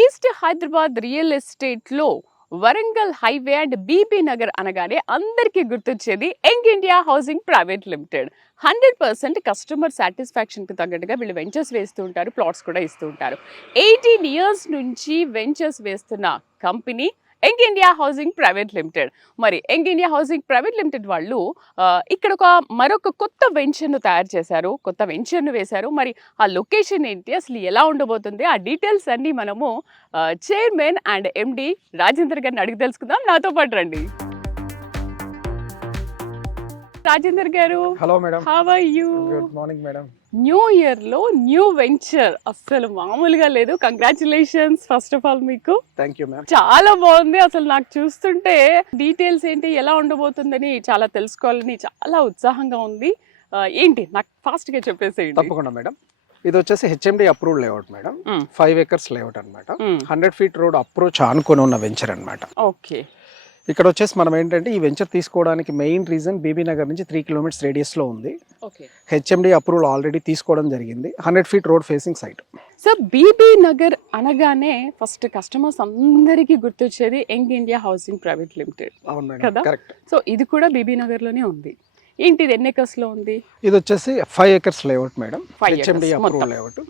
East Hyderabad real estate లో Warangal highway and BB Nagar అనగానే అందరికీ గుర్తొచ్చేది Young India housing private Limited. 100% customer satisfaction కి తగ్గట్టుగా వీళ్ళు వెంచర్స్ వేస్తూ ఉంటారు, ప్లాట్స్ కూడా ఇస్తూ ఉంటారు. 18 years నుంచి వెంచర్స్ వేస్తున్న కంపెనీ young India housing private limited. మరి young India housing private limited వాళ్ళు ఇక్కడ మరొక కొత్త వెంచర్ను తయారు చేశారు, కొత్త వెంచర్ను వేశారు. మరి ఆ లొకేషన్ ఏంటి, అసలు ఎలా ఉండబోతుంది, ఆ డీటెయిల్స్ అన్నీ మనము చైర్మన్ అండ్ ఎండి రాజేందర్ గారిని అడిగి తెలుసుకుందాం. నాతో పాటు రండి. రాజేందర్ గారు, hello madam, how are you? Good morning madam. New year లో న్యూ వెంచర్ అస్సలు మామూలుగా లేదు. కంగ్రాచులేషన్స్ ఫస్ట్ ఆఫ్ ఆల్ మీకు. Thank you ma'am. చాలా బాగుంది. అసలు నాకు చూస్తుంటే డీటెయిల్స్ ఏంటి, ఎలా ఉండబోతుందని చాలా తెలుసుకోవాలని చాలా ఉత్సాహంగా ఉంది. ఏంటి నాకు ఫాస్ట్ గా చెప్పేసేయండి. తప్పకుండా మేడం. ఇది వచ్చేసి HMD approved layout madam. 5 acres layout అనమాట. 100 feet రోడ్ అప్రోచ్ ఆనుకొని ఉన్న వెంచర్ అనమాట. ఓకే. ఇక్కడ వచ్చేసి మనం ఏంటంటే ఈ వెంచర్ తీసుకోవడానికి మెయిన్ రీజన్ బీబీ నగర్ నుంచి 3 kilometers రేడియస్ లో ఉంది. హెచ్ఎండి అప్రూవల్ ఆల్రెడీ తీసుకోవడం జరిగింది. 100 feet road facing site. So BB Nagar అనగానే ఫస్ట్ కస్టమర్స్ అందరికీ గుర్తొచ్చేది Young India housing private Limited. అవును మేడం, కదా? కరెక్ట్. సో ఇది కూడా బీబీ నగర్ లోనే ఉంది. ఏంటి ఇది ఎన్ని acres లో ఉంది? ఇది వచ్చేసి 5 acres layout madam. HMD approved layout.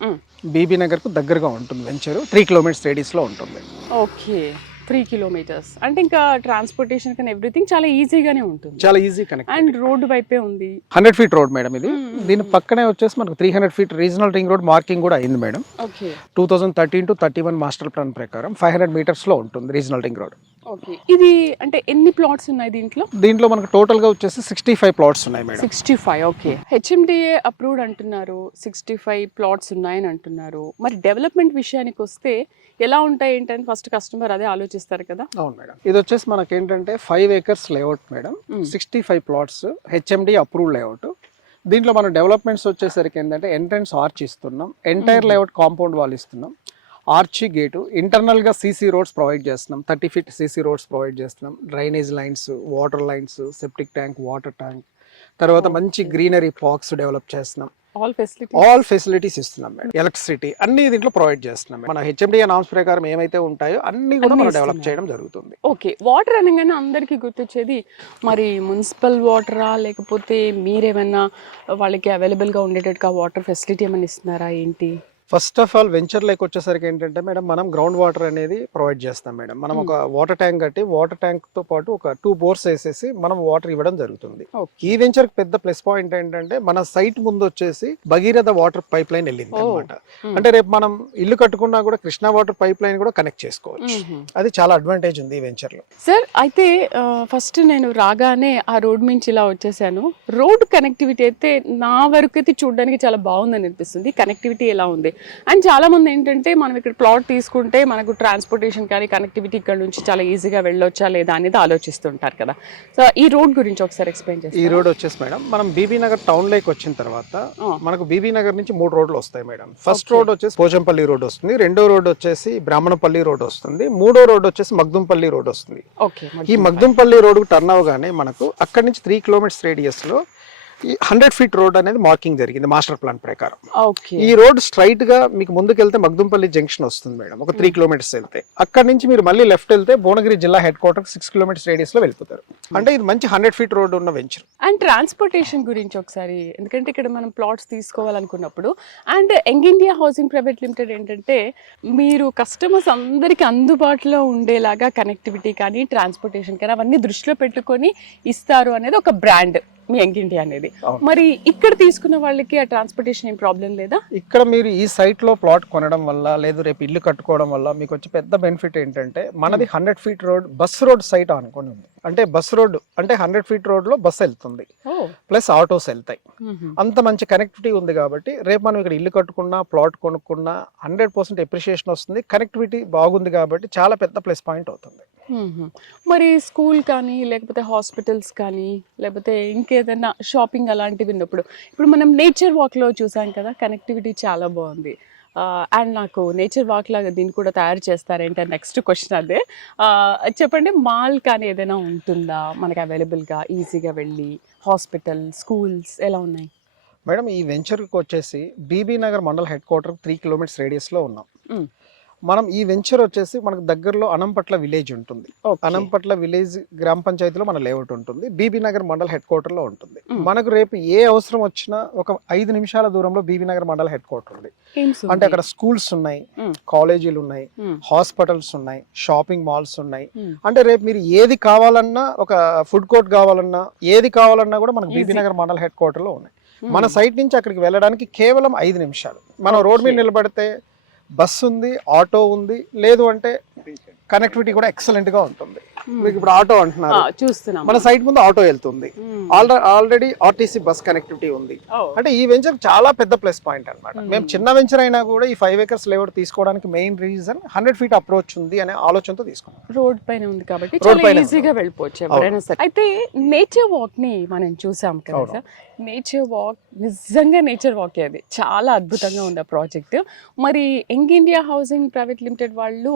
BB Nagar కు దగ్గరగా ఉంటుంది వెంచర్. 3 kilometers రేడియస్ లో ఉంటుంది. ఓకే, 3 kilometers అంటే ఇంకా ట్రాన్స్పోర్టేషన్ కానీ ఎవ్రీథింగ్ చాలా ఈజీగానే ఉంటుంది. చాలా ఈజీ కనెక్ట్. అండ్ రోడ్ వైపే ఉంది. 100 feet రోడ్ మేడం ఇది. దీని పక్కనే వచ్చేసి మనకు 300 feet regional ring road marking కూడా అయింది madam. Okay. 2013 to 31 master plan ప్రకారం 500 meters లో ఉంటుంది రీజనల్ రింగ్ రోడ్. ఓకే. ఇది అంటే ఎన్ని ప్లాట్స్ ఉన్నాయి దీంట్లో? దీంట్లో మనకు టోటల్ గా వచ్చేసి 65 plots ఉన్నాయి మేడం. 65. ఓకే. హెచ్ఎండిఏ అప్రూవ్డ్ అంటున్నారు, 65 plots ఉన్నాయని అంటున్నారు. మరి డెవలప్మెంట్ విషయానికి వస్తే ఎలా ఉంటాయి ఏంటని ఫస్ట్ కస్టమర్ అదే ఆలోచిస్తారు కదా. అవును మేడం. ఇది వచ్చేసి మనకి ఏంటంటే 5 acres layout madam. 65 plots HMD approved layout. దీంట్లో మన డెవలప్మెంట్స్ వచ్చేసరికి ఏంటంటే ఎంట్రన్స్ ఆర్చ్ ఇస్తున్నాం, ఎంటైర్ లేఅవుట్ కాంపౌండ్ వాల్ ఇస్తున్నాం, ఆర్చి గేటు, ఇంటర్నల్గా సీసీ రోడ్స్ ప్రొవైడ్ చేస్తున్నాం. 30 feet సీసీ రోడ్స్ ప్రొవైడ్ చేస్తున్నాం. Drainage lines, water lines, septic tank, water tank, తర్వాత మంచి గ్రీనరీ పార్క్స్ డెవలప్ చేస్తున్నాం. ఆల్ ఫెసిలిటీస్ ఇస్తున్నాం మేడం. ఎలక్ట్రిసిటీ అన్ని దీంట్లో ప్రొవైడ్ చేస్తున్నాం. మన హెచ్ఎండిఏ నామ్స్ ప్రకారం ఏమైతే ఉంటాయో అన్ని కూడా మనం డెవలప్ చేయడం జరుగుతుంది. ఓకే. వాటర్ అనగానే అందరికీ గుర్తొచ్చేది మరి మున్సిపల్ వాటరా, లేకపోతే మీరేమన్నా వాళ్ళకి అవైలబుల్గా ఉండేటట్టుగా వాటర్ ఫెసిలిటీ ఏమైనా ఇస్తున్నారా ఏంటి? First of all venture like వచ్చేసరికి ఏంటంటే మేడం, మనం గ్రౌండ్ వాటర్ అనేది ప్రొవైడ్ చేస్తాం మేడం. మనం ఒక వాటర్ ట్యాంక్ కట్టి వాటర్ ట్యాంక్ తో పాటు ఒక 2 bores వేసేసి మనం వాటర్ ఇవ్వడం జరుగుతుంది. ఈ వెంచర్ పెద్ద ప్లస్ పాయింట్ ఏంటంటే మన సైట్ ముందు వచ్చేసి భగీరథ వాటర్ పైప్ లైన్ వెళ్ళింది అనమాట. అంటే రేపు మనం ఇల్లు కట్టుకున్నా కూడా కృష్ణా వాటర్ పైప్ లైన్ కూడా కనెక్ట్ చేసుకోవచ్చు. అది చాలా అడ్వాంటేజ్ ఉంది ఈ వెంచర్ లో. సార్ అయితే ఫస్ట్ నేను రాగానే ఆ రోడ్ నుంచి ఇలా వచ్చేసాను. రోడ్ కనెక్టివిటీ అయితే నా వరకు అయితే చూడడానికి చాలా బాగుందని అనిపిస్తుంది. కనెక్టివిటీ ఎలా ఉంది? అండ్ చాలా మంది ఏంటంటే మనం ఇక్కడ ప్లాట్ తీసుకుంటే మనకు ట్రాన్స్పోర్టేషన్ కానీ కనెక్టివిటీ ఇక్కడ నుంచి చాలా ఈజీగా వెళ్ళొచ్చా లేదా అనేది ఆలోచిస్తుంటారు కదా. సో ఈ రోడ్ గురించి ఒకసారి ఎక్స్ప్లెయిన్ చేస్తాను. ఈ రోడ్ వచ్చేసి మేడం, మనం బీబీ నగర్ టౌన్ లోకి వచ్చిన తర్వాత మనకు బీబీ నగర్ నుంచి 3 రోడ్లు వస్తాయి మేడం. ఫస్ట్ రోడ్ వచ్చేసి పోచంపల్లి రోడ్ వస్తుంది, రెండో రోడ్ వచ్చేసి బ్రాహ్మణపల్లి రోడ్ వస్తుంది, మూడో రోడ్ వచ్చేసి మగ్దుంపల్లి రోడ్ వస్తుంది. ఈ మగ్దుంపల్లి రోడ్ టర్న్ అవగానే మనకు అక్కడి నుంచి 3 kilometers రేడియస్ లో 100 feet రోడ్ అనేది మార్కింగ్ జరిగింది మాస్టర్ ప్లాన్ ప్రకారం. ఈ రోడ్ స్ట్రైట్ గా మీకు ముందుకెళ్తే మగ్దుంపల్లి జంక్షన్ వస్తుంది మేడం. ఒక 3 kilometers వెళ్తే అక్కడ నుంచి మీరు మళ్ళీ లెఫ్ట్ వెళ్తే భువనగిరి జిల్లా హెడ్ క్వార్టర్ 6 kilometers రేడియస్ లో వెళ్ళిపోతారు. అంటే ఇది మంచి 100 feet రోడ్ ఉన్న వెంచర్. అండ్ ట్రాన్స్పోర్టేషన్ గురించి ఒకసారి, ఎందుకంటే ఇక్కడ మనం ప్లాట్స్ తీసుకోవాలనుకున్నప్పుడు and young India housing private limited ఏంటంటే మీరు కస్టమర్స్ అందరికి అందుబాటులో ఉండేలాగా కనెక్టివిటీ కానీ ట్రాన్స్పోర్టేషన్ కానీ అవన్నీ దృష్టిలో పెట్టుకొని ఇస్తారు అనేది ఒక బ్రాండ్ మీ యంగ్ ఇండియా అనేది. మరి ఇక్కడ తీసుకున్న వాళ్ళకి ఆ ట్రాన్స్పోర్టేషన్ ఏం ప్రాబ్లం లేదా? ఇక్కడ మీరు ఈ సైట్ లో ప్లాట్ కొనడం వల్ల లేదు రేపు ఇల్లు కట్టుకోవడం వల్ల మీకు వచ్చే పెద్ద బెనిఫిట్ ఏంటంటే మనది 100 feet road bus road site అనుకుని ఉంది. అంటే బస్ రోడ్ అంటే 100 feet రోడ్ లో బస్ వెళ్తుంది, ప్లస్ ఆటోస్ వెళ్తాయి. అంత మంచి కనెక్టివిటీ ఉంది కాబట్టి రేపు మనం ఇక్కడ ఇల్లు కట్టుకున్నా ప్లాట్ కొనుక్కున్నా 100% ఎప్రిషియేషన్ వస్తుంది. కనెక్టివిటీ బాగుంది కాబట్టి చాలా పెద్ద ప్లస్ పాయింట్ అవుతుంది. మరి స్కూల్ కానీ లేకపోతే హాస్పిటల్స్ కానీ లేకపోతే ఇంకేదైనా షాపింగ్ అలాంటివి ఉన్నప్పుడు ఇప్పుడు మనం నేచర్ వాక్లో చూసాం కదా, కనెక్టివిటీ చాలా బాగుంది. అండ్ నాకు నేచర్ వాక్ లాగా దీన్ని కూడా తయారు చేస్తారేంటే నెక్స్ట్ క్వశ్చన్ అదే. చెప్పండి, మాల్ కానీ ఏదైనా ఉంటుందా మనకి అవైలబుల్గా ఈజీగా వెళ్ళి? హాస్పిటల్, స్కూల్స్ ఎలా ఉన్నాయి మేడం? ఈ వెంచర్కి వచ్చేసి BB Nagar mandal head quarter 3 kilometers రేడియస్లో ఉన్నాం. మనం ఈ వెంచర్ వచ్చేసి మనకు దగ్గరలో అనంపట్ల విలేజ్ ఉంటుంది. అనంపట్ల విలేజ్ గ్రామ పంచాయతీలో మన లేఅవుట్ ఉంటుంది. బీబీ నగర్ మండల్ హెడ్ క్వార్టర్ లో ఉంటుంది. మనకు రేపు ఏ అవసరం వచ్చినా ఒక 5 నిమిషాల దూరంలో బీబీ నగర్ మండల్ హెడ్ క్వార్టర్ ఉంది. అంటే అక్కడ స్కూల్స్ ఉన్నాయి, కాలేజీలు ఉన్నాయి, హాస్పిటల్స్ ఉన్నాయి, షాపింగ్ మాల్స్ ఉన్నాయి. అంటే రేపు మీరు ఏది కావాలన్నా, ఒక ఫుడ్ కోర్ట్ కావాలన్నా, ఏది కావాలన్నా కూడా మనకు బీబీ నగర్ మండల్ హెడ్ క్వార్టర్ లో ఉన్నాయి. మన సైట్ నుంచి అక్కడికి వెళ్ళడానికి కేవలం 5 నిమిషాలు. మనం రోడ్ మీద నిలబడితే బస్సు ఉంది, ఆటో ఉంది, లేదు అంటే కనెక్టివిటీ కూడా ఎక్సలెంట్ గా ఉంటుంది. మీకు ఇప్పుడు ఆటో అంటున్నారు, చూస్తున్నాం, మన సైట్ ముందు ఆటో వెళ్తుంది, ఆల్రెడీ ఆర్టీసీ బస్ కనెక్టివిటీ ఉంది. అంటే ఈ వెంచర్ చాలా పెద్ద ప్లస్ పాయింట్ అన్నమాట. మేము చిన్న వెంచర్ అయినా కూడా ఈ 5 acres లేఅవుట్ తీసుకోవడానికి మెయిన్ రీజన్ 100 feet అప్రోచ్ ఉంది అనే ఆలోచనతో తీసుకున్నాం. రోడ్ పైన ఉంది కాబట్టి చాలా ఈజీగా వెళ్ళిపోవచ్చు ఎవరైనా సరే. అయితే నేచర్ వాక్ ని మనం చూసాం కదా సార్, నేచర్ వాక్ నిజంగా నేచర్ వాక్ అది చాలా అద్భుతంగా ఉంది ఆ ప్రాజెక్ట్. మరి young India housing private limited వాళ్ళు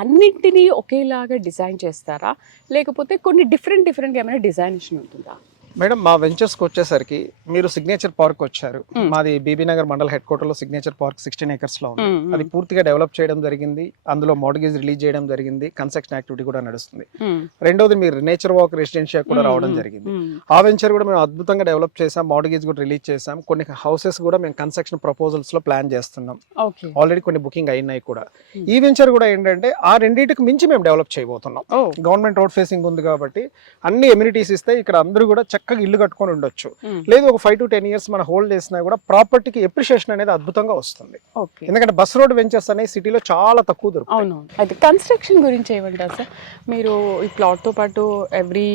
అన్నింటినీ ఒకేలాగా డిజైన్ చేస్తారా, లేకపోతే కొన్ని డిఫరెంట్గా ఏమైనా డిజైనేషన్ ఉంటుందా? మేడం, మా వెంచర్స్కి వచ్చేసరికి మీరు సిగ్నేచర్ పార్క్ వచ్చారు. మాది బీబీ నగర్ మండల్ హెడ్ క్వార్టర్ లో సిగ్నేచర్ పార్క్ 16 acres లో ఉంది. అది పూర్తిగా డెవలప్ చేయడం జరిగింది. అందులో మార్గేజ్ రిలీజ్ చేయడం జరిగింది. కన్స్ట్రక్షన్ యాక్టివిటీ కూడా నడుస్తుంది. రెండోది మీరు నేచర్ వాక్ రెసిడెన్షియల్ కూడా రావడం జరిగింది. ఆ వెంచర్ కూడా మేము అద్భుతంగా డెవలప్ చేసాం, మార్గేజ్ కూడా రిలీజ్ చేసాం. కొన్ని హౌసెస్ కూడా మేము కన్స్ట్రక్షన్ ప్రపోజల్స్ లో ప్లాన్ చేస్తున్నాం. ఆల్రెడీ కొన్ని బుకింగ్ అయినాయి కూడా. ఈ వెంచర్ కూడా ఏంటంటే ఆ రెండింటికి మించి మేము డెవలప్ చేయబోతున్నాం. గవర్నమెంట్ రోడ్ ఫేసింగ్ ఉంది కాబట్టి అన్ని ఎమ్యూనిటీస్ ఇస్తే ఇక్కడ అందరూ కూడా చక్కగా ఇల్లు కట్టుకొని ఉండొచ్చు. లేదు ఒక 5 to 10 years మన హోల్డ్ చేసినా కూడా ప్రాపర్టీకి ఎప్రిషియేషన్ అనేది అద్భుతంగా వస్తుంది. ఎందుకంటే బస్ రోడ్ వెంచర్స్ అనేవి సిటీలో చాలా తక్కువ దొరుకుతాయి. అయితే కన్స్ట్రక్షన్ గురించి ఏమంటారు సార్? మీరు ఈ ప్లాట్ తో పాటు ఎవ్రీ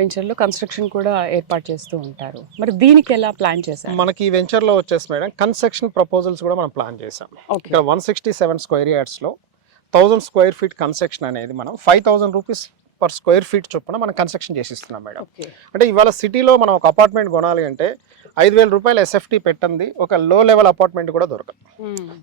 వెంచర్ లో కన్స్ట్రక్షన్ కూడా ఏర్పాటు చేస్తూ ఉంటారు. మరి దీనికి ఎలా ప్లాన్ చేశారు? మనకి ఈ వెంచర్ లో వచ్చేసి మేడం కన్స్ట్రక్షన్ ప్రపోజల్స్ కూడా మనం ప్లాన్ చేసాం. ఇక్కడ 167 square yards లో 1000 square feet కన్స్ట్రక్షన్ అనేది మనం 5000 rupees per square feet చొప్పున మనం కన్స్ట్రక్షన్ చేసి ఇస్తున్నాం మేడం. అంటే ఇవాళ సిటీలో మనం ఒక అపార్ట్మెంట్ కొనాలి అంటే 5000 రూపాయలు ఎస్ఎఫ్టీ పెట్టండి, ఒక లో లెవెల్ అపార్ట్మెంట్ కూడా దొరకదు.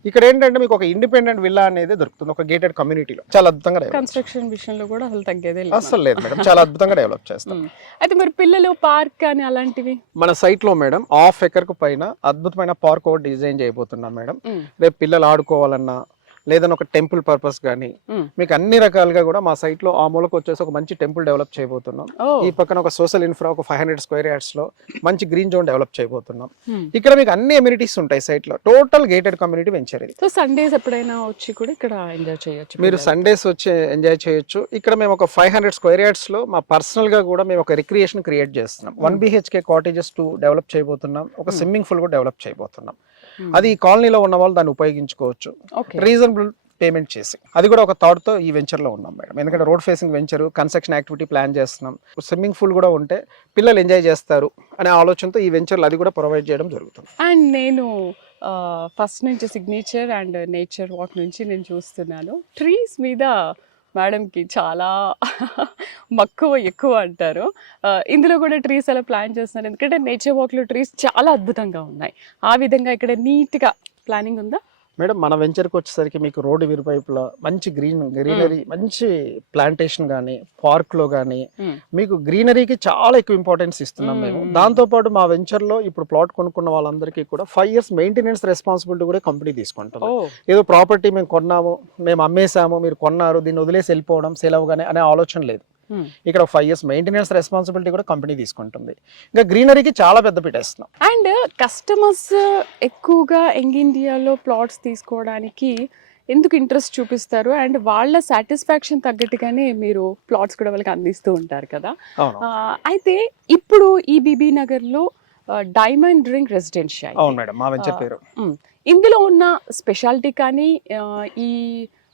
ఇక్కడ ఏంటంటే మీకు ఒక ఇండిపెండెంట్ విల్లా అనేది దొరుకుతుంది ఒక గేటెడ్ కమ్యూనిటీలో. చాలా అద్భుతంగా కన్స్ట్రక్షన్ విషయంలో కూడా అసలు తగ్గేదే అసలు లేదు మేడం, చాలా అద్భుతంగా డెవలప్ చేస్తాం. అయితే మరి పిల్లలు పార్క్ అని అలాంటివి మన సైట్ లో మేడం 1/2 acre కు పైన అద్భుతమైన పార్క్ ఒకటి డిజైన్ చేయబోతున్నాం మేడం. రేపు పిల్లలు ఆడుకోవాలన్నా, లేదని ఒక టెంపుల్ పర్పస్ కానీ మీకు అన్ని రకాలుగా కూడా మా సైట్ లో ఆ మూలకు వచ్చేసి ఒక మంచి టెంపుల్ డెవలప్ చేయబోతున్నాం. ఈ పక్కన ఒక సోషల్ ఇన్ఫ్రా ఒక 500 square yards లో మంచి గ్రీన్ జోన్ డెవలప్ చేయబోతున్నాం. ఇక్కడ మీకు అన్ని ఎమ్యూనిటీస్ ఉంటాయి సైట్ లో. టోటల్ గేటెడ్ కమ్యూనిటీ వెంచర్ ఇది. సో సండేస్ ఎప్పుడైనా వచ్చి కూడా ఇక్కడ ఎంజాయ్ చేయొచ్చు. మీరు సండేస్ వచ్చి ఎంజాయ్ చేయొచ్చు. ఇక్కడ మేము ఒక 500 square yards లో మా పర్సనల్ గా కూడా మేము ఒక రిక్రియేషన్ క్రియేట్ చేస్తున్నాం. 1 BHK కాటేజెస్ 2 డెవలప్ చేయబోతున్నాం. ఒక స్విమ్మింగ్ పూల్ కూడా డెవలప్ చేయబోతున్నాం. అది ఈ కాలనీలో ఉన్న వాళ్ళు దాన్ని ఉపయోగించుకోవచ్చు రీజనబుల్ పేమెంట్ చేసి. అది కూడా ఒక థాట్ తో ఈ వెంచర్ లో ఉన్నాం మేడం. ఎందుకంటే road facing venture, construction activity plan చేస్తున్నాం. స్విమ్మింగ్ పూల్ కూడా ఉంటే పిల్లలు ఎంజాయ్ చేస్తారు అనే ఆలోచనతో ఈ వెంచర్లు అది కూడా ప్రొవైడ్ చేయడం జరుగుతుంది. అండ్ నేను ఫస్ట్ నుంచి సిగ్నేచర్ అండ్ నేచర్ వాక్ నుంచి నేను చూస్తున్నాను, ట్రీస్ మీద మేడంకి చాలా మక్కువ ఎక్కువ అంటారు. ఇందులో కూడా ట్రీస్ అలా ప్లాన్ చేస్తున్నారు, ఎందుకంటే నేచర్ వాక్లో ట్రీస్ చాలా అద్భుతంగా ఉన్నాయి. ఆ విధంగా ఇక్కడ నీట్గా ప్లానింగ్ ఉందా మేడం? మన వెంచర్కి వచ్చేసరికి మీకు రోడ్డు ఇరువైపులా మంచి గ్రీనరీ, మంచి ప్లాంటేషన్ కానీ పార్క్లో కానీ మీకు గ్రీనరీకి చాలా ఎక్కువ ఇంపార్టెన్స్ ఇస్తున్నాం మేము. దాంతోపాటు మా వెంచర్లో ఇప్పుడు ప్లాట్ కొనుక్కున్న వాళ్ళందరికీ కూడా 5 years మెయింటెనెన్స్ రెస్పాన్సిబిలిటీ కూడా కంపెనీ తీసుకుంటాం. ఏదో ప్రాపర్టీ మేము కొన్నాము, మేము అమ్మేసాము, మీరు కొన్నారు, దీన్ని వదిలేసి వెళ్ళిపోవడం సెలవుగానే అనే ఆలోచన లేదు. ఇక్కడ 5 years మెయింటెనెన్స్ రెస్పాన్సిబిలిటీ కూడా కంపెనీ తీసుకుంటుంది. ఇంకా గ్రీనరీకి చాలా పెద్ద పెట్టేస్తున్నాం. అండ్ కస్టమర్స్ ఎక్కువగా యంగ్ ఇండియాలో ప్లాట్స్ తీసుకోవడానికి ఎందుకు ఇంట్రెస్ట్ చూపిస్తారు? అండ్ వాళ్ళ సాటిస్ఫాక్షన్ తగ్గట్టుగానే మీరు ప్లాట్స్ కూడా వాళ్ళకి అందిస్తూ ఉంటారు కదా. అయితే ఇప్పుడు ఈ బీబీ నగర్ లో డైమండ్ రింగ్ రెసిడెన్షియల్, అవును మేడం, మా వెంచర్ పేరు. ఇందులో ఉన్న స్పెషాలిటీ కానీ ఈ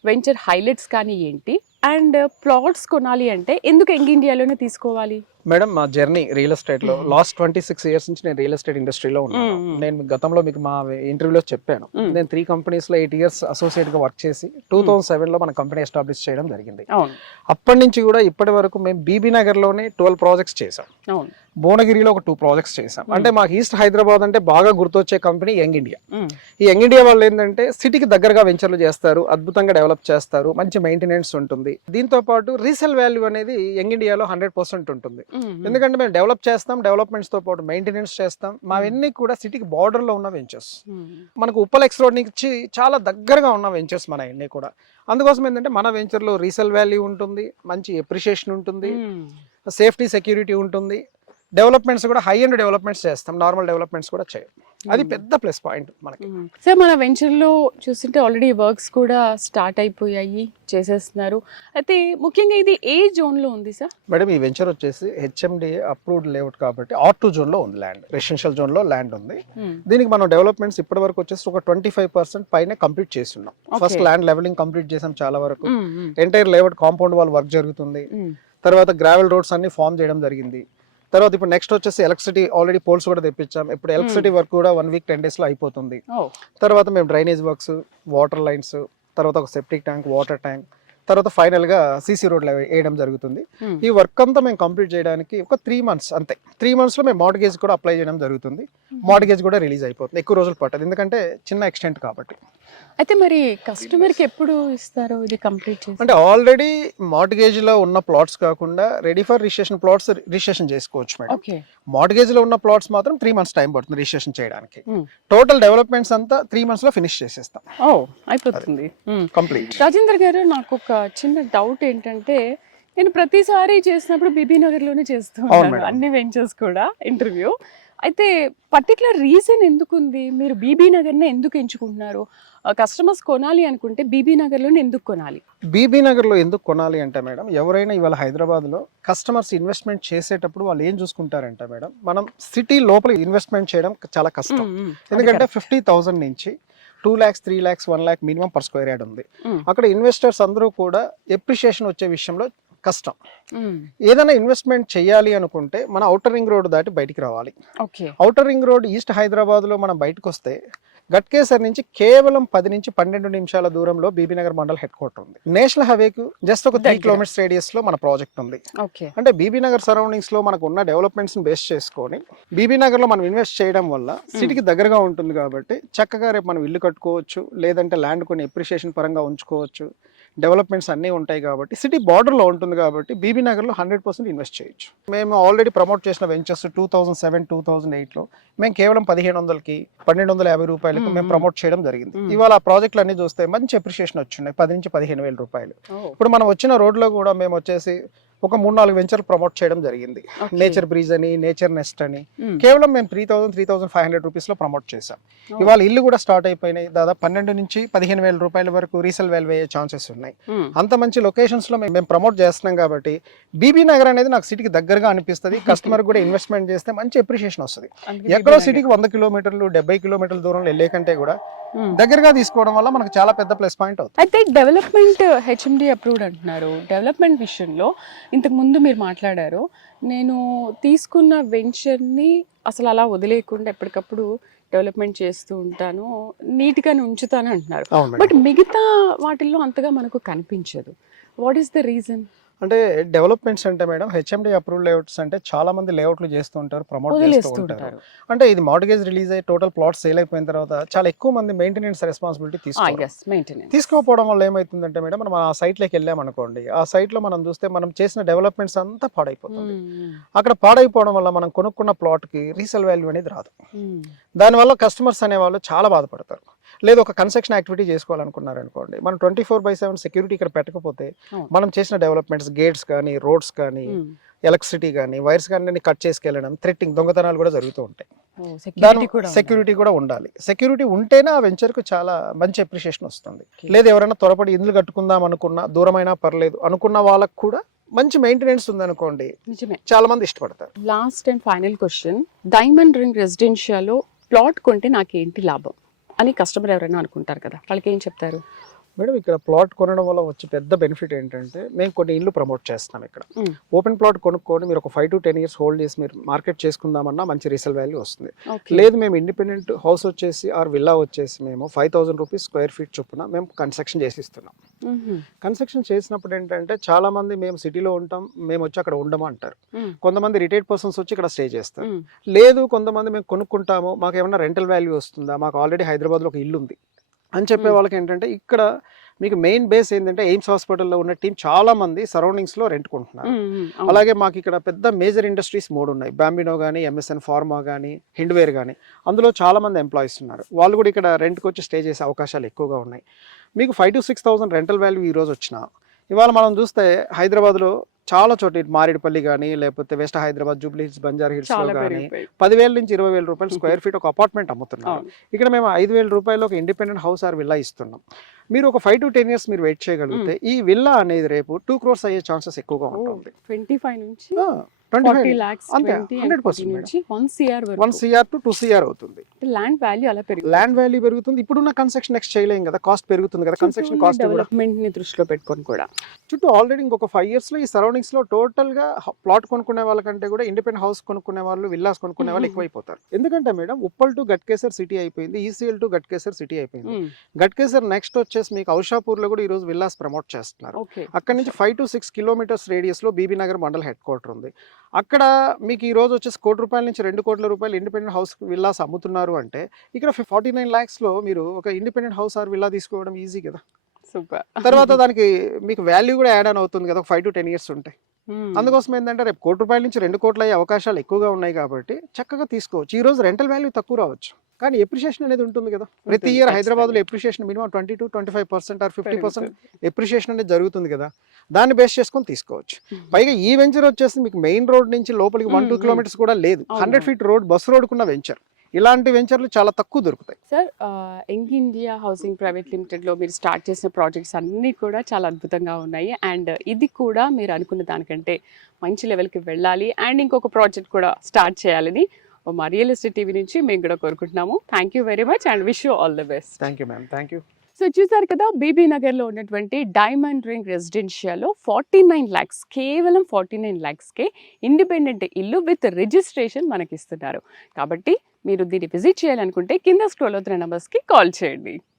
వెంచర్ హైలైట్స్ కానీ ఏంటి? అండ్ ప్లాట్స్ కొనాలి అంటే ఎందుకు యంగ్ ఇండియాలోనే తీసుకోవాలి? మేడం, మా జర్నీ రియల్ ఎస్టేట్ లో లాస్ట్ 26 years నుంచి నేను రియల్ ఎస్టేట్ ఇండస్ట్రీలో ఉన్నాను. నేను గతంలో మీకు మా ఇంటర్వ్యూలో చెప్పాను, నేను 3 companies లో 8 years అసోసియేట్ గా వర్క్ చేసి 2007 లో మన కంపెనీ ఎస్టాబ్లిష్ చేయడం జరిగింది. అప్పటి నుంచి కూడా ఇప్పటి వరకు మేము బీబీ నగర్ లోనే 12 projects చేసాం. భువనగిరిలో ఒక 2 ప్రాజెక్ట్స్ చేసాం. అంటే మాకు ఈస్ట్ హైదరాబాద్ అంటే బాగా గుర్తొచ్చే కంపెనీ యంగ్ ఇండియా. ఈ యంగ్ ఇండియా వాళ్ళు ఏంటంటే సిటీకి దగ్గరగా వెంచర్లు చేస్తారు, అద్భుతంగా డెవలప్ చేస్తారు, మంచి మెయింటెనెన్స్ ఉంటుంది. దీంతో పాటు రీసేల్ వాల్యూ అనేది యంగ్ ఇండియాలో 100% ఉంటుంది. ఎందుకంటే మేము డెవలప్ చేస్తాం, డెవలప్మెంట్స్ తో పాటు మెయింటెనెన్స్ చేస్తాం. మావన్నీ కూడా సిటీకి బార్డర్ లో ఉన్న వెంచర్స్. మనకు ఉప్పల్ ఎక్స్ రోడ్ నుంచి చాలా దగ్గరగా ఉన్న వెంచర్స్ మన అన్ని కూడా. అందుకోసం ఏంటంటే మన వెంచర్ లో రీసేల్ వాల్యూ ఉంటుంది, మంచి ఎప్రిషియేషన్ ఉంటుంది, సేఫ్టీ సెక్యూరిటీ ఉంటుంది. డెవలప్మెంట్స్ కూడా హై అండ్ డెవలప్మెంట్స్ చేస్తాం, నార్మల్ డెవలప్మెంట్స్ కూడా చేయం. అది పెద్ద ప్లస్ పాయింట్ మనకి. సార్ మన వెంచర్లో చూస్తుంటే ఆల్రెడీ వర్క్స్ కూడా స్టార్ట్ అయిపోయాయి, చేసేస్తున్నారు. అయితే ముఖ్యంగా ఇది ఏ జోన్లో ఉంది సార్? మేడం ఈ వెంచర్ వచ్చేసి హెచ్ఎండి అప్రూవ్డ్ లేఅవుట్ కాబట్టి R2 జోన్లో ఉంది ల్యాండ్, రెసిడెన్షియల్ జోన్లో ల్యాండ్ ఉంది. దీనికి మనం డెవలప్మెంట్స్ ఇప్పటి వరకు వచ్చేసి ఒక 25% పైన కంప్లీట్ చేస్తున్నాం. ఫస్ట్ ల్యాండ్ లెవెలింగ్ కంప్లీట్ చేసాం చాలా వరకు. Entire layout compound wall work జరుగుతుంది. తర్వాత గ్రావెల్ రోడ్స్ అన్ని ఫామ్ చేయడం జరిగింది. తర్వాత ఇప్పుడు నెక్స్ట్ వచ్చేసి ఎలక్ట్రిసిటీ ఆల్రెడీ పోల్స్ కూడా తెప్పించాం. ఇప్పుడు ఎలక్ట్రిసిటీ వర్క్ కూడా 1 వీక్ 10 days లో అయిపోతుంది. తర్వాత మేము డ్రైనేజ్ వర్క్స్, వాటర్ లైన్స్, తర్వాత ఒక సెప్టిక్ ట్యాంక్, వాటర్ ట్యాంక్, తర్వాత ఫైనల్ గా సీసీ రోడ్లు వేయడం జరుగుతుంది. ఈ వర్క్ అంతా మేము కంప్లీట్ చేయడానికి ఒక 3 months అంతే. 3 months లో మేము మార్ట్గేజ్ కూడా అప్లై చేయడం జరుగుతుంది. మార్ట్గేజ్ కూడా రిలీజ్ అయిపోతుంది. ఎక్కువ రోజులు పట్టదు ఎందుకంటే చిన్న ఎక్స్టెంట్ కాబట్టి. అయితే మరి కస్టమర్ కి ఎప్పుడు ఇస్తారో ఇది కంప్లీట్ చేసి? అంటే ఆల్రెడీ మార్ట్గేజ్ లో ఉన్న ప్లాట్స్ కాకుండా ready for registration plots registration చేసుకోవచ్చు మేడం. మార్ట్గేజ్ లో ఉన్న ప్లాట్స్ మాత్రం 3 months టైం పడుతుంది రిజిస్ట్రేషన్ చేయడానికి. టోటల్ డెవలప్మెంట్స్ అంతా 3 months లో ఫినిష్ చేసేస్తాం. అయిపోతుంది కంప్లీట్. రాజేంద్ర గారు, నాకు ఒక చిన్న డౌట్ ఏంటంటే, నేను ప్రతిసారి చేసినప్పుడు బీబీ నగర్ లోనే చేస్తూ ఉంటాను అన్ని వెంచర్స్ కూడా ఇంటర్వ్యూ. అయితే పర్టికులర్ రీజన్ ఎందుకు ఉంది? మీరు బీబీ నగర్నే ఎందుకు ఎంచుకుంటున్నారు? కస్టమర్స్ కొనాలి అనుకుంటే బీబీ నగర్లోనే ఎందుకు కొనాలి? బీబీ నగర్లో ఎందుకు కొనాలి అంటే మేడం, ఎవరైనా ఇవాళ హైదరాబాద్లో కస్టమర్స్ ఇన్వెస్ట్మెంట్ చేసేటప్పుడు వాళ్ళు ఏం చూసుకుంటారంటే మేడం, మనం సిటీ లోపల ఇన్వెస్ట్మెంట్ చేయడం చాలా కష్టం. ఎందుకంటే 50,000 నుంచి 2 lakhs, 3 lakhs, 1 lakh minimum per square yard ఉంది. అక్కడ ఇన్వెస్టర్స్ అందరూ కూడా ఎప్రిషియేషన్ వచ్చే విషయంలో కష్టం. ఏదైనా ఇన్వెస్ట్మెంట్ చేయాలి అనుకుంటే మన ఔటర్ రింగ్ రోడ్ దాటి బయటికి రావాలి. Outer ring road east Hyderabad లో మనం బయటకు వస్తే గట్కేసర్ నుంచి కేవలం 10 నుంచి 12 నిమిషాల దూరంలో బీబీనగర్ మండల్ హెడ్ క్వార్టర్ ఉంది. నేషనల్ హైవేకు జస్ట్ ఒక 3 kilometers రేడియస్ లో మన ప్రాజెక్ట్ ఉంది. అంటే బీబీనగర్ సరౌండింగ్స్ లో మనకు ఉన్న డెవలప్మెంట్స్ బేస్ చేసుకొని బీబీనగర్ లో మనం ఇన్వెస్ట్ చేయడం వల్ల సిటీకి దగ్గరగా ఉంటుంది కాబట్టి చక్కగా రేపు మనం ఇల్లు కట్టుకోవచ్చు, లేదంటే ల్యాండ్ కొన్ని ఎప్రిషియేషన్ పరంగా ఉంచుకోవచ్చు. డెవలప్మెంట్స్ అన్నీ ఉంటాయి కాబట్టి సిటీ బార్డర్లో ఉంటుంది కాబట్టి బీబీ నగర్లో 100% ఇన్వెస్ట్ చేయొచ్చు. మేము ఆల్రెడీ ప్రమోట్ చేసిన వెంచర్స్ 2007, 2008లో మేము కేవలం 1500కి 1250 రూపాయలకు మేము ప్రమోట్ చేయడం జరిగింది. ఇవాళ ఆ ప్రాజెక్టులు అన్ని చూస్తే మంచి అప్రిషియేషన్ వచ్చినాయి, 10 నుంచి 15,000 రూపాయలు. ఇప్పుడు మనం వచ్చిన రోడ్లో కూడా మేము వచ్చేసి ఒక 3-4 వెంచర్లు ప్రమోట్ చేయడం జరిగింది. నేచర్ బ్రీజ్ అని, నేచర్ నెస్ట్ అని, కేవలం మేము 3,500 రూపీస్లో ప్రమోట్ చేసాం. ఇవాళ ఇల్లు కూడా స్టార్ట్ అయిపోయినాయి. దాదాపు 12 నుంచి 15,000 రూపాయల వరకు రీసేల్ వాల్యూ అయ్యే ఛాన్సెస్ ఉన్నాయి. అంత మంచి లొకేషన్స్ లో మేము ప్రమోట్ చేస్తున్నాం కాబట్టి బీబీ నగర్ అనేది నాకు సిటీకి దగ్గరగా అనిపిస్తుంది. కస్టమర్ కూడా ఇన్వెస్ట్మెంట్ చేస్తే మంచి అప్రిషియేషన్ వస్తుంది. ఎక్కడో సిటీకి 100 కిలోమీటర్లు 70 కిలోమీటర్ల దూరంలో వెళ్ళే కంటే కూడా దగ్గరగా తీసుకోవడం వల్ల మనకు చాలా పెద్ద ప్లస్ పాయింట్ అవుతుంది. అయితే డెవలప్మెంట్ హెచ్ఎండి అప్రూవ్డ్ అంటున్నారు. డెవలప్మెంట్ విషయంలో ఇంతకు ముందు మీరు మాట్లాడారు, నేను తీసుకున్న వెంచర్ని అసలు అలా వదిలేయకుండా ఎప్పటికప్పుడు డెవలప్మెంట్ చేస్తూ ఉంటాను, నీట్గానే ఉంచుతాను అంటున్నారు. బట్ మిగతా వాటిల్లో అంతగా మనకు కనిపించదు. What is the reason? అంటే డెవలప్మెంట్స్ అంటే మేడం హెచ్ఎండి అప్రూవ్డ్ లేఅవుట్స్ అంటే చాలా మంది లేఅవుట్లు చేస్తూ ఉంటారు, ప్రమోట్ చేస్తూ ఉంటారు. అంటే ఇది మార్ట్గేజ్ రిలీజ్ అయ్యి టోటల్ ప్లాట్స్ సేల్ అయిపోయిన తర్వాత చాలా ఎక్కువ మంది మెయింటెనెన్స్ రెస్పాన్సిబిలిటీ తీసుకోకపోవడం వల్ల ఏమైతుందంటే మేడం, మనం ఆ సైట్ లోకి వెళ్ళాం అనుకోండి, ఆ సైట్ లో మనం చూస్తే మనం చేసిన డెవలప్మెంట్స్ అంతా పాడైపోతుంది. అక్కడ పాడైపోవడం వల్ల మనం కొనుక్కున్న ప్లాట్ కి రీసేల్ వాల్యూ అనేది రాదు. దానివల్ల కస్టమర్స్ అనేవాళ్ళు చాలా బాధపడతారు. లేదు ఒక కన్స్ట్రక్షన్ యాక్టివిటీ చేసుకోవాలనుకున్నారు అనుకోండి, మనం 24/7 సెక్యూరిటీ ఇక్కడ పెట్టకపోతే మనం చేసిన డెవలప్మెంట్స్, గేట్స్ కానీ, రోడ్స్ కానీ, ఎలక్ట్రిసిటీ కానీ, వైర్స్ కానీ కట్ చేసుకెళ్ళడం, థ్రెట్టింగ్, దొంగతనాలు కూడా జరుగుతూ ఉంటాయి. దాని సెక్యూరిటీ కూడా ఉండాలి. సెక్యూరిటీ ఉంటేనే ఆ వెంచర్ కు చాలా మంచి అప్రిషియేషన్ వస్తుంది. లేదు ఎవరైనా త్వరపడి ఇల్లు కట్టుకుందాం అనుకున్నా, దూరమైనా పర్లేదు అనుకున్న వాళ్ళకు కూడా మంచి మెయింటెనెన్స్ ఉందనుకోండి, చాలా మంది ఇష్టపడతారు. Last and final question, diamond ring residential plot కొంటే నాకేంటి లాభం అని కస్టమర్ ఎవరైనా అనుకుంటారు కదా, వాళ్ళకి ఏం చెప్తారు? మేడం ఇక్కడ ప్లాట్ కొనడం వల్ల వచ్చే పెద్ద బెనిఫిట్ ఏంటంటే మేము కొన్ని ఇల్లు ప్రమోట్ చేస్తున్నాం ఇక్కడ. Mm. ఓపెన్ ప్లాట్ కొనుక్కొని మీరు ఒక 5 to 10 years హోల్డ్ చేసి మీరు మార్కెట్ చేసుకుందామన్నా మంచి రీసేల్ వాల్యూ వస్తుంది. Okay. లేదు మేము ఇండిపెండెంట్ హౌస్ వచ్చేసి ఆర్ విల్లా వచ్చేసి మేము 5,000 రూపీస్ స్క్వేర్ ఫీట్ చొప్పున మేము కన్స్ట్రక్షన్ చేసి ఇస్తున్నాం. Mhm. కన్స్ట్రక్షన్ చేసినప్పుడు ఏంటంటే చాలా మంది మేము సిటీలో ఉంటాం, మేము వచ్చి అక్కడ ఉండము అంటారు. Mm. కొంతమంది రిటైర్డ్ పర్సన్స్ వచ్చి ఇక్కడ స్టే చేస్తారు. Mm. లేదు కొంతమంది మేము కొనుక్కుంటాము, మాకు ఏమన్నా రెంటల్ వాల్యూ వస్తుందా, మాకు ఆల్రెడీ హైదరాబాద్లో ఒక ఇల్లు ఉంది అని చెప్పే వాళ్ళకి ఏంటంటే ఇక్కడ మీకు మెయిన్ బేస్ ఏంటంటే ఎయిమ్స్ హాస్పిటల్లో ఉన్న టీం చాలా మంది సరౌండింగ్స్లో రెంట్ కొంటున్నారు. Mm. అలాగే మాకు ఇక్కడ పెద్ద మేజర్ ఇండస్ట్రీస్ 3 ఉన్నాయి. బాంబినో కానీ, ఎంఎస్ఎన్ ఫార్మా కానీ, హిండ్వేర్ కానీ, అందులో చాలా మంది ఎంప్లాయీస్ ఉన్నారు. వాళ్ళు కూడా ఇక్కడ రెంట్కి వచ్చి స్టే చేసే అవకాశాలు ఎక్కువగా ఉన్నాయి. మీకు 5,000 to 6,000 రెంటల్ వాల్యూ ఈ రోజు వచ్చిన ఇవాళ మనం చూస్తే హైదరాబాద్లో చాలా చోట ఇటు మారేడుపల్లి కానీ, లేకపోతే west Hyderabad, Jubilee hills, Banjara హిల్స్లో చాలా కానీ పెరిగిపోయి 10,000 నుంచి 20,000 రూపాయలు స్క్వేర్ ఫీట్ ఒక అపార్ట్మెంట్ అమ్ముతున్నారు. అవును. ఇక్కడ మేము 5,000 రూపాయలు ఒక ఇండిపెండెంట్ హౌస్ ఆర్ విల్లా ఇస్తున్నాం. మీరు ఒక 5 to 10 years మీరు వెయిట్ చేయగలిగితే ఈ విల్లా అనేది రేపు 2 crores అయ్యే ఛాన్సెస్ ఎక్కువగా ఉంటుంది. 25 నుంచి 25 40 lakhs, అంతే 20 and 100% 40 మేడం. నుంచి 1 CR 1 వరకు CR to 2 CR అవుతుంది. ల్యాండ్ వాల్యూ అలా పెరుగుతుంది. ల్యాండ్ వాల్యూ పెరుగుతుంది. ఇప్పుడున్న కన్స్ట్రక్షన్ నెక్స్ట్ చేయలేం కదా, కాస్ట్ పెరుగుతుంది కదా, కన్స్ట్రక్షన్ కాస్ట్ కూడా. డెవలప్మెంట్ ని దృష్టిలో పెట్టుకొని కూడా చుట్టూ ఆల్రెడీ ఇంకొక 5 years లో ఈ సరౌండింగ్స్ లో టోటల్ గా ప్లాట్ కొనుక్కునే వాళ్ళకంటే కూడా ఇండిపెండెంట్ హౌస్ కొనుక్కునే వాళ్ళు, విల్లాస్ కొనుక్కునే వాళ్ళు ఎక్కువైపోతారు. ఎందుకంటే madam Uppal to Ghatkesar city అయిపోయింది, ఈసీఎల్ టు గట్కేసర్ సిటీ అయిపోయింది. గట్కేసర్ నెక్స్ట్ వచ్చేసి మీకు ఔషాపూర్ లో కూడా ఈ రోజు విల్లాస్ ప్రమోట్ చేస్తున్నారు. ఓకే. అక్కడ నుంచి 5 to 6 kilometers రేడియస్ లో బీబీ నగర్ మండల్ హెడ్ క్వార్టర్ ఉంది. అక్కడ మీకు ఈ రోజు వచ్చేసి ₹1,00,00,000 నుంచి ₹2,00,00,000 ఇండిపెండెంట్ హౌస్ విల్లాస్ అమ్ముతున్నారు అంటే ఇక్కడ 49 lakhs లో మీరు ఒక ఇండిపెండెంట్ హౌస్ ఆర్ విల్లా తీసుకోవడం ఈజీ కదా. సూపర్. తర్వాత దానికి మీకు వాల్యూ కూడా యాడ్ ఆన్ అవుతుంది కదా, ఒక 5 to 10 years ఉంటే. అందుకోసం ఏంటంటే రేపు ₹1,00,00,000 నుంచి ₹2,00,00,000 అయ్యే అవకాశాలు ఎక్కువగా ఉన్నాయి కాబట్టి చక్కగా తీసుకోవచ్చు. ఈ రోజు రెంటల్ వాల్యూ తక్కువ రావచ్చు కానీ ఎప్రిషియేషన్ అనేది ఉంటుంది కదా. ప్రతి ఇయర్ హైదరాబాద్లో appreciation minimum 20 to 25% or 50% appreciation అనేది జరుగుతుంది కదా, దాన్ని బేస్ చేసుకొని తీసుకోవచ్చు. పైగా ఈ వెంచర్ వచ్చేసి మీకు మెయిన్ రోడ్ నుంచి లోపలికి 1-2 kilometers కూడా లేదు, 100 feet రోడ్, బస్ రోడ్కున్న వెంచర్. ఇలాంటి వెంచర్లు చాలా తక్కువ దొరుకుతాయి. Sir, young India housing private limited లో మీరు స్టార్ట్ చేసిన ప్రాజెక్ట్స్ అన్నీ కూడా చాలా అద్భుతంగా ఉన్నాయి. అండ్ ఇది కూడా మీరు అనుకున్న దానికంటే మంచి లెవెల్కి వెళ్ళాలి అండ్ ఇంకొక ప్రాజెక్ట్ కూడా స్టార్ట్ చేయాలని మా రియల్ ఎస్టేట్ టీవీ నుంచి మేము కూడా కోరుకుంటున్నాము. Thank you very much and wish you all the best. Thank you ma'am, thank you. So చూసారు కదా, బీబీ నగర్లో ఉన్నటువంటి డైమండ్ రింగ్ రెసిడెన్షియల్లో 49 lakhs, కేవలం 49 lakhsకే ఇండిపెండెంట్ ఇల్లు విత్ రిజిస్ట్రేషన్ మనకి ఇస్తున్నారు. కాబట్టి మీరు దీన్ని విజిట్ చేయాలనుకుంటే కింద స్క్రోల్ అవుతున్న నెంబర్స్కి కాల్ చేయండి.